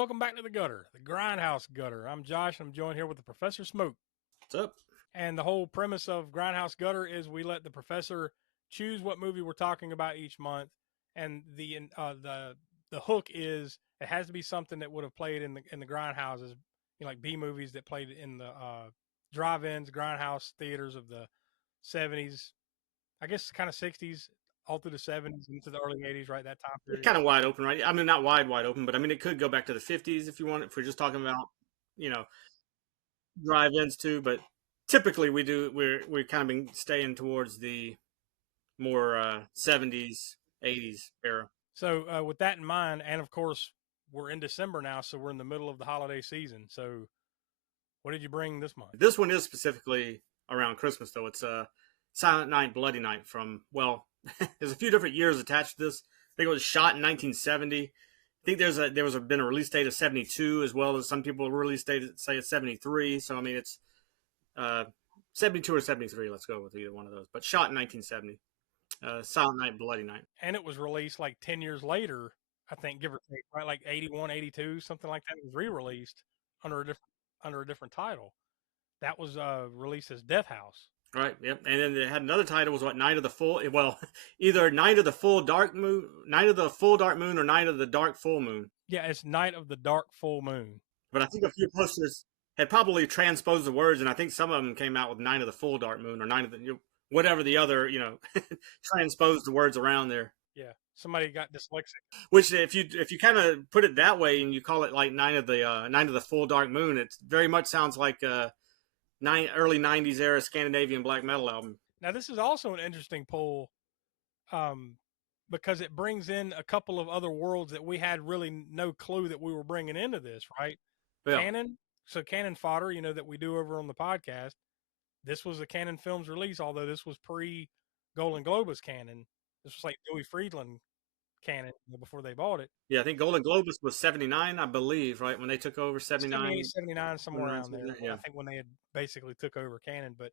welcome back to the gutter, the Grindhouse gutter. I'm Josh. I'm joined here with the Professor Smoke. What's up? And the whole premise of Grindhouse gutter is we let the professor choose what movie we're talking about each month, and the hook is it has to be something that would have played in the grindhouses, like B movies that played in the drive-ins, grindhouse theaters of the 70s. I guess kind of 60s, all through the 70s into the early 80s, right? That time It's period. kind of wide open, right? I mean, not wide open, but I mean, it could go back to the 50s if you want. If we're just talking about, you know, drive-ins too. But typically, we're kind of been staying towards the more 70s, 80s era. So with that in mind, and of course we're in December now, so we're in the middle of the holiday season. So what did you bring this month? This one is specifically around Christmas, though. It's Silent Night, Bloody Night. There's a few different years attached to this. I think it was shot in 1970. I think there was been a release date of 72, as well as some people release date say it's 73. So I mean it's 72 or 73. Let's go with either one of those. But shot in 1970. Silent Night, Bloody Night. And it was released like 10 years later, I think, give or take, right? Like 81, 82, something like that. It was re-released under a different title. That was released as Death House. Right. Yep. And then they had another title was what Night of the Full. Well, either Night of the Full Dark Moon, Night of the Full Dark Moon, or Night of the Dark Full Moon. Yeah, it's Night of the Dark Full Moon. But I think a few posters had probably transposed the words, and I think some of them came out with Night of the Full Dark Moon or Night of the whatever the other transposed the words around there. Yeah, somebody got dyslexic. Which if you kind of put it that way and you call it like Night of the Full Dark Moon, it very much sounds like early 90s era Scandinavian black metal album. Now, this is also an interesting pull because it brings in a couple of other worlds that we had really no clue that we were bringing into this, right? Yeah. Canon. So Canon fodder, that we do over on the podcast. This was a Canon Films release, although this was pre-Golden Globus Canon. This was like Joey Friedland Canon before they bought it. Yeah, I think Golden Globus was 79, I believe, right? When they took over 79. 79, somewhere around there. Yeah. I think when they had basically took over Canon. But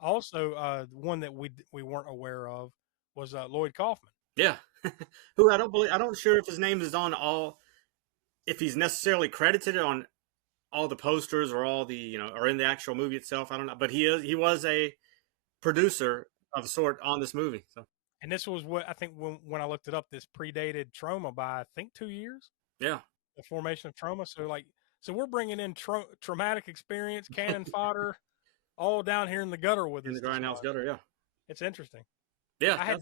also one that we weren't aware of was Lloyd Kaufman. Yeah. Who I don't sure if his name is on if he's necessarily credited on all the posters or all the, or in the actual movie itself. I don't know. But he was a producer of a sort on this movie. So. And this was what I think when I looked it up, this predated Troma by I think 2 years. Yeah, the formation of Troma. So we're bringing in traumatic experience, cannon fodder, all down here in the gutter with us. In the Grindhouse gutter, yeah. It's interesting. Yeah,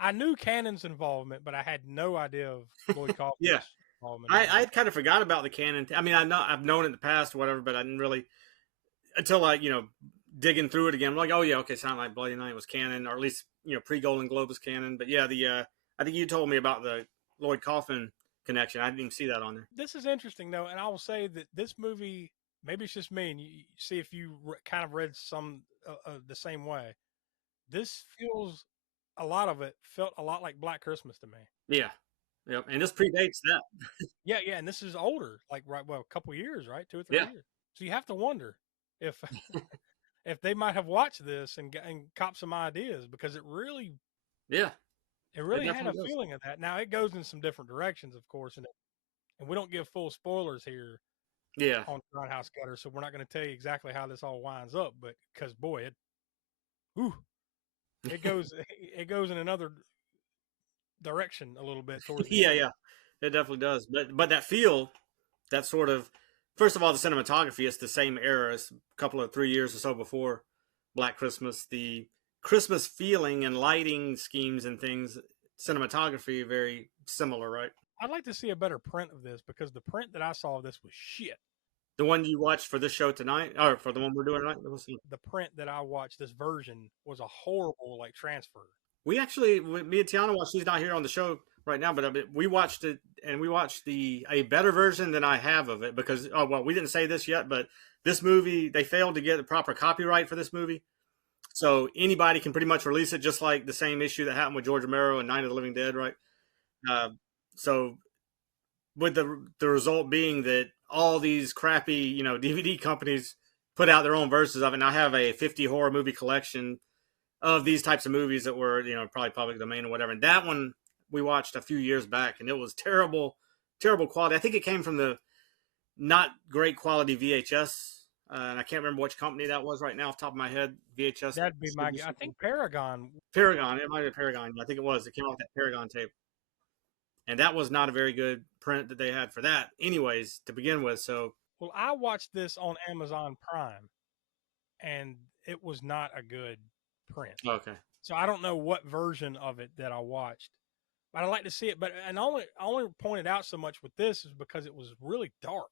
I knew Cannon's involvement, but I had no idea of Lloyd Kaufman's involvement. I kind of forgot about the Cannon. I mean, I've known it in the past or whatever, but I didn't really until I digging through it again. I'm like, oh yeah, okay, Silent Night, Bloody Night was Canon, or at least pre-Golden Globus Canon. But yeah, I think you told me about the Lloyd Kaufman connection. I didn't even see that on there. This is interesting though, and I will say that this movie, maybe it's just me, and you see if you kind of read some the same way. This feels a lot of it felt a lot like Black Christmas to me. Yeah, yep, and this predates that. yeah, and this is older, like a couple years, right, 2 or 3 years. So you have to wonder if if they might have watched this and cop some ideas, because it really had a feeling of that. Now it goes in some different directions, of course, and we don't give full spoilers here. Yeah, on Grindhouse Gutter, so we're not going to tell you exactly how this all winds up, but because boy, it goes in another direction a little bit towards the end. It definitely does. But that feel, that sort of, first of all, the cinematography is the same era as a couple of 3 years or so before Black Christmas. The Christmas feeling and lighting schemes and things, cinematography, very similar, right? I'd like to see a better print of this, because the print that I saw of this was shit. The one you watched for this show tonight, or for the one we're doing tonight? The print that I watched, this version, was a horrible transfer. Me and Tiana watched. She's not here on the show right now, but we watched it, and we watched a better version than I have of it, because we didn't say this yet, but this movie, they failed to get the proper copyright for this movie, so anybody can pretty much release it, just like the same issue that happened with George Romero and Night of the Living Dead, right? So with the result being that all these crappy DVD companies put out their own versions of it, and I have a 50 horror movie collection of these types of movies that were probably public domain or whatever. And that one we watched a few years back, and it was terrible quality. I think it came from the not great quality VHS. And I can't remember which company that was right now off the top of my head. VHS That'd be my. I distribution. think Paragon. Paragon. It might have been Paragon. I think it was. It came off that Paragon tape, and that was not a very good print that they had for that, anyways, to begin with. So, Well, I watched this on Amazon Prime, and it was not a good print. okay. So I don't know what version of it that I watched, but I like to see it. But and I only pointed out so much with this is because it was really dark.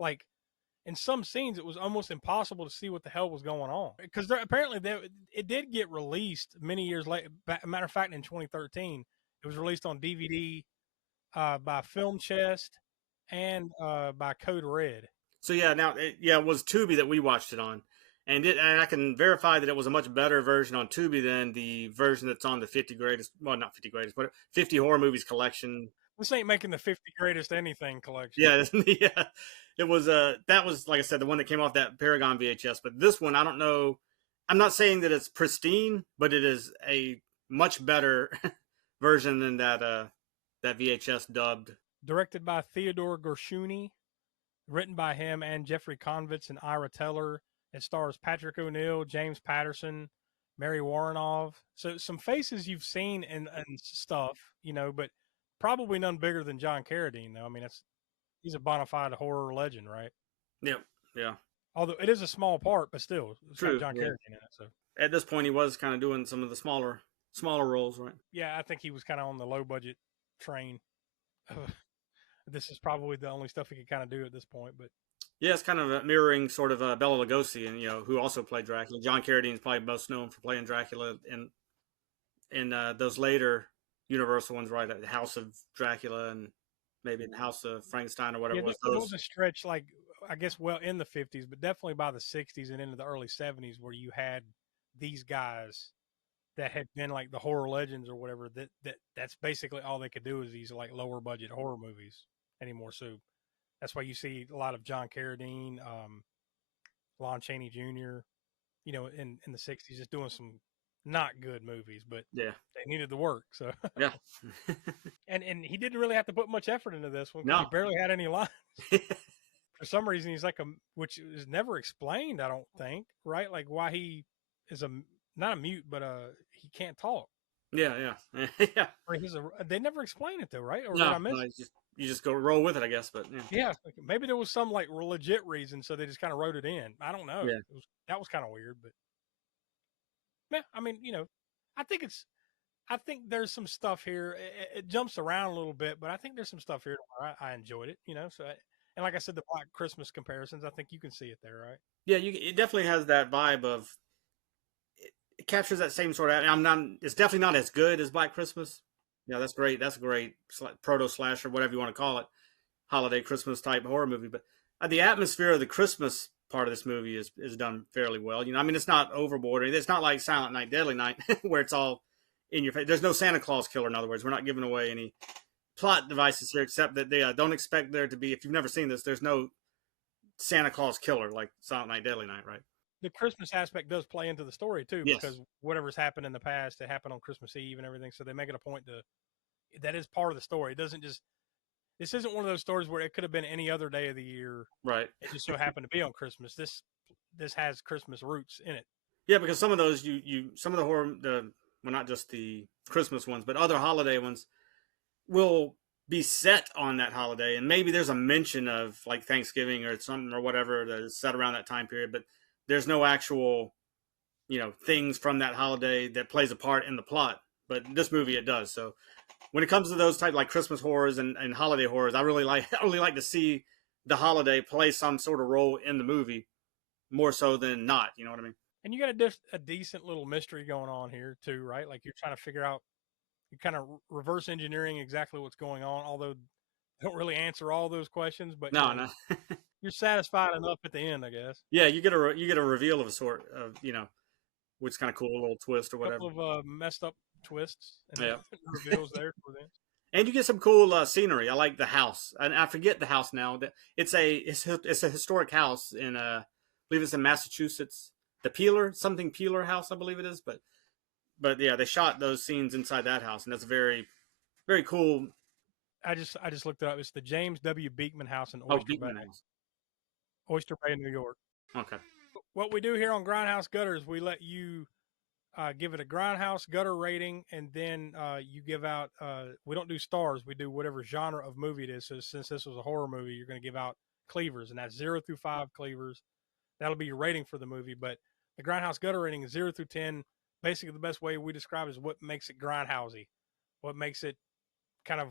Like in some scenes, it was almost impossible to see what the hell was going on because apparently it did get released many years later. Matter of fact, in 2013, it was released on DVD by Film Chest and by Code Red. So yeah, now it was Tubi that we watched it on, and I can verify that it was a much better version on Tubi than the version that's on the 50 greatest. Well, not 50 greatest, but 50 horror movies collection. This ain't making the 50 greatest anything collection. Yeah, yeah. It was that was like I said, the one that came off that Paragon VHS. But this one, I don't know. I'm not saying that it's pristine, but it is a much better version than that VHS dubbed. Directed by Theodore Gershuny, written by him and Jeffrey Konvitz and Ira Teller. It stars Patrick O'Neill, James Patterson, Mary Woronov. So some faces you've seen and stuff, but probably none bigger than John Carradine, though. I mean, he's a bona fide horror legend, right? Yep. Yeah. Although it is a small part, but still, it's got John Carradine in it. So at this point, he was kind of doing some of the smaller roles, right? Yeah, I think he was kind of on the low budget train. This is probably the only stuff he could kind of do at this point, but yeah, it's kind of mirroring sort of Bela Lugosi, and who also played Dracula. John Carradine is probably most known for playing Dracula in those later Universal ones, right? The House of Dracula and maybe the House of Frankenstein or whatever. Yeah, was there was a stretch, like I guess, in the 50s, but definitely by the 60s and into the early 70s, where you had these guys that had been like the horror legends or whatever. That's basically all they could do is these like lower budget horror movies anymore. So that's why you see a lot of John Carradine, Lon Chaney Jr. In the 60s, just doing some not good movies, but yeah, they needed the work. So yeah, and he didn't really have to put much effort into this one. No, he barely had any lines. For some reason, he's like which is never explained. I don't think, right? Like why he is not a mute, but he can't talk. Yeah, yeah. Or they never explain it though, right? Or no, did I miss? No, you just go roll with it, I guess. But yeah, maybe there was some like legit reason, so they just kind of wrote it in. I don't know. Yeah. That was kind of weird, but yeah, I mean, I think there's some stuff here. It jumps around a little bit, but I think there's some stuff here where I enjoyed it. So, and like I said, the Black Christmas comparisons, I think you can see it there, right? Yeah, it definitely has that vibe of. It captures that same sort of. It's definitely not as good as Black Christmas. Yeah, that's great. That's a great proto slasher, whatever you want to call it, holiday Christmas type horror movie. But the atmosphere of the Christmas part of this movie is done fairly well. It's not overboard. It's not like Silent Night, Deadly Night, where it's all in your face. There's no Santa Claus killer. In other words, we're not giving away any plot devices here, except that they don't expect there to be. If you've never seen this, there's no Santa Claus killer like Silent Night, Deadly Night, right? The Christmas aspect does play into the story too, yes. Because whatever's happened in the past, it happened on Christmas Eve and everything. So they make it a point that is part of the story. It doesn't just. This isn't one of those stories where it could have been any other day of the year. Right. It just so happened to be on Christmas. This has Christmas roots in it. Yeah, because some of those some of the horror, not just the Christmas ones, but other holiday ones will be set on that holiday, and maybe there's a mention of like Thanksgiving or something or whatever that is set around that time period, but there's no actual, things from that holiday that plays a part in the plot. But in this movie, it does. So when it comes to those type like Christmas horrors and holiday horrors, I really like to see the holiday play some sort of role in the movie more so than not. You know what I mean? And you got a decent little mystery going on here too, right? Like you're trying to figure out, you're kind of reverse engineering exactly what's going on, although they don't really answer all those questions. But no. You're satisfied enough at the end, I guess. Yeah, you get a reveal of a sort of which is kind of cool, a little twist or whatever. A couple of messed up twists and reveals there for them. And you get some cool scenery. I like the house, and I forget the house now. It's a historic house in I believe it's in Massachusetts. The Peeler House, I believe it is. But yeah, they shot those scenes inside that house, and that's very, very cool. I just looked it up. It's the James W. Beekman House in Oyster Bay. Oyster Bay, New York. Okay. What we do here on Grindhouse Gutter is we let you give it a Grindhouse Gutter rating, and then you give out. We don't do stars. We do whatever genre of movie it is. So since this was a horror movie, you're going to give out cleavers, and that's 0 through 5 cleavers. That'll be your rating for the movie. But the Grindhouse Gutter rating is 0 through 10. Basically, the best way we describe it is what makes it grindhousey, what makes it kind of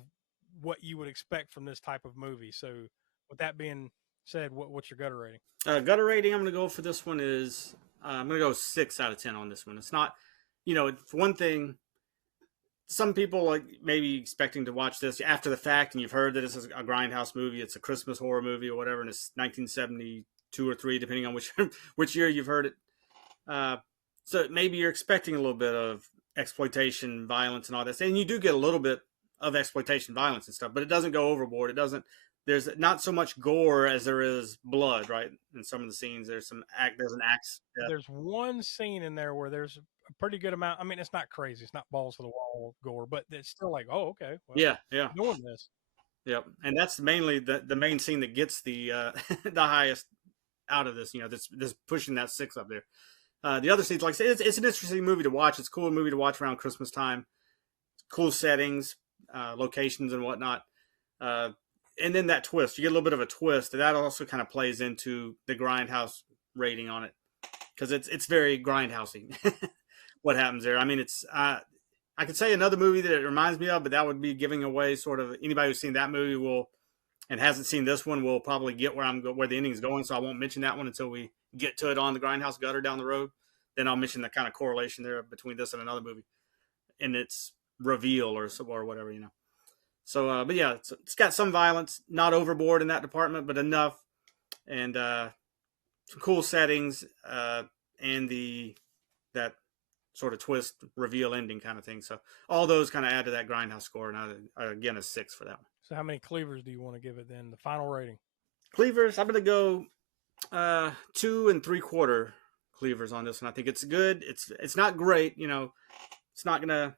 what you would expect from this type of movie. So, with that being said, what's your gutter rating? Gutter rating I'm going to go for this one is I'm going to go 6 out of 10 on this one. It's not, for one thing, some people like maybe expecting to watch this after the fact, and you've heard that this is a Grindhouse movie. It's a Christmas horror movie or whatever, and it's 1972 or 3, depending on which year you've heard it. So maybe you're expecting a little bit of exploitation, violence, and all this, and you do get a little bit of exploitation, violence, and stuff, but it doesn't go overboard. It doesn't. There's not so much gore as there is blood, right? In some of the scenes, there's an axe. There's one scene in there where there's a pretty good amount. I mean, it's not crazy. It's not balls to the wall gore, but it's still like, oh, okay. Well, yeah. Doing this. Yep, and that's mainly the main scene that gets the the highest out of this. This pushing that 6 up there. The other scenes, like I said, it's an interesting movie to watch. It's a cool movie to watch around Christmas time. Cool settings, locations, and whatnot. And then that twist, you get a little bit of a twist. That also kind of plays into the Grindhouse rating on it, because it's very grindhousey. What happens there? I mean, it's I could say another movie that it reminds me of, but that would be giving away sort of anybody who's seen that movie and hasn't seen this one will probably get where the ending's going. So I won't mention that one until we get to it on the Grindhouse Gutter down the road. Then I'll mention the kind of correlation there between this and another movie, and its reveal or whatever. So, but yeah, it's got some violence, not overboard in that department, but enough, and some cool settings, and that sort of twist reveal ending kind of thing. So all those kind of add to that Grindhouse score, and again a 6 for that one. So how many cleavers do you want to give it then? The final rating. Cleavers, I'm gonna go 2 3/4 cleavers on this one. I think it's good. It's not great, It's not gonna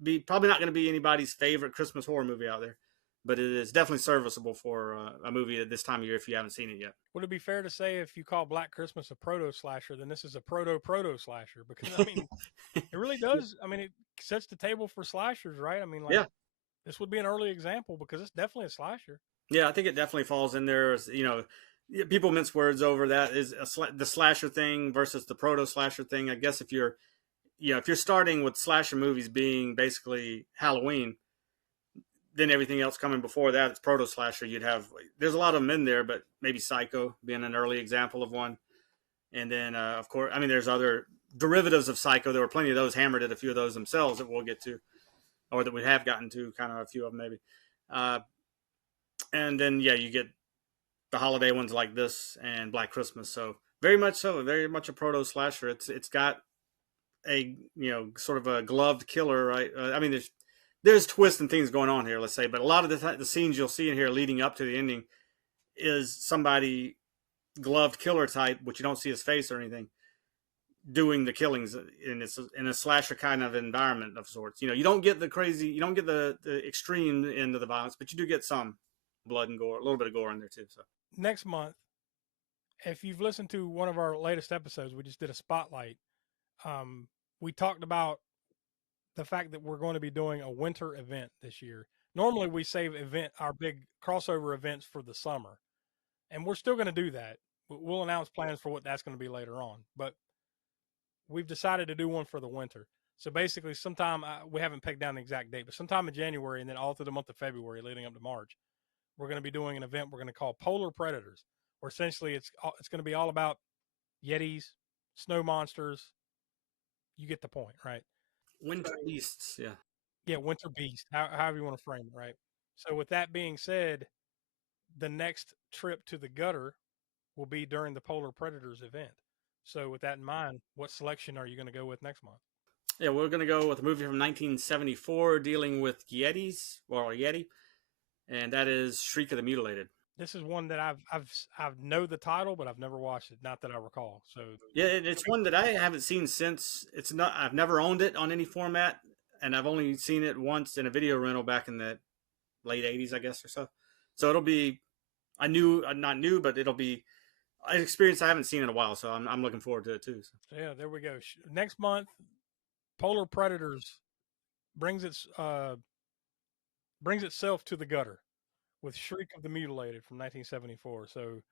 be probably not gonna be anybody's favorite Christmas horror movie out there, but it is definitely serviceable for a movie at this time of year if you haven't seen it yet. Would it be fair to say if you call Black Christmas a proto slasher, then this is a proto slasher? Because I mean, it really does. I mean, it sets the table for slashers, right? I mean, like, yeah. This would be an early example because it's definitely a slasher. Yeah, I think it definitely falls in there. People mince words over that is the slasher thing versus the proto slasher thing. I guess if you're starting with slasher movies being basically Halloween, then everything else coming before that, it's proto slasher. There's a lot of them in there, but maybe Psycho being an early example of one. And then, of course, I mean, there's other derivatives of Psycho. There were plenty of those hammered at a few of those themselves that we'll get to, or that we have gotten to, kind of a few of them maybe. And then, yeah, you get the holiday ones like this and Black Christmas. So very much a proto slasher. It's got a sort of a gloved killer, right? I mean, there's twists and things going on here, let's say, but a lot of the scenes you'll see in here leading up to the ending is somebody gloved killer type, which you don't see his face or anything, doing the killings in a slasher kind of environment of sorts. You don't get the crazy, you don't get the extreme end of the violence, but you do get some blood and gore, a little bit of gore in there too. So next month, if you've listened to one of our latest episodes, we just did a spotlight. We talked about the fact that we're going to be doing a winter event this year. Normally we save our big crossover events for the summer, and we're still going to do that. We'll announce plans for what that's going to be later on, but we've decided to do one for the winter. So basically sometime, we haven't pegged down the exact date, but sometime in January and then all through the month of February leading up to March, we're going to be doing an event we're going to call Polar Predators, where essentially it's going to be all about Yetis, snow monsters. You get the point, right? Winter beasts, yeah. Yeah, winter beast, however you want to frame it, right? So with that being said, the next trip to the gutter will be during the Polar Predators event. So with that in mind, what selection are you going to go with next month? Yeah, we're going to go with a movie from 1974 dealing with Yetis, or a Yeti, and that is Shriek of the Mutilated. This is one that I've know the title, but I've never watched it. Not that I recall. So yeah, it's one that I haven't seen since. I've never owned it on any format, and I've only seen it once in a video rental back in the late '80s, I guess, or so. So it'll be not new, but it'll be an experience I haven't seen in a while, so I'm looking forward to it too. So yeah, there we go. Next month, Polar Predators brings itself to the gutter with Shriek of the Mutilated from 1974. So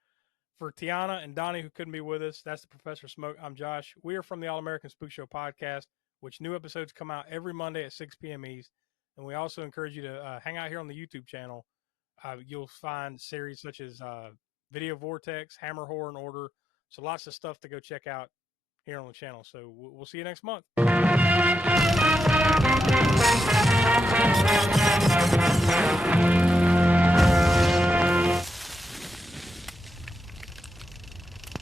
for Tiana and Donnie, who couldn't be with us, that's the Professor Smoke. I'm Josh. We are from the All American Spook Show podcast, which new episodes come out every Monday at 6 p.m. East. And we also encourage you to hang out here on the YouTube channel. You'll find series such as Video Vortex, Hammer Horror and Order. So lots of stuff to go check out here on the channel. So we'll see you next month.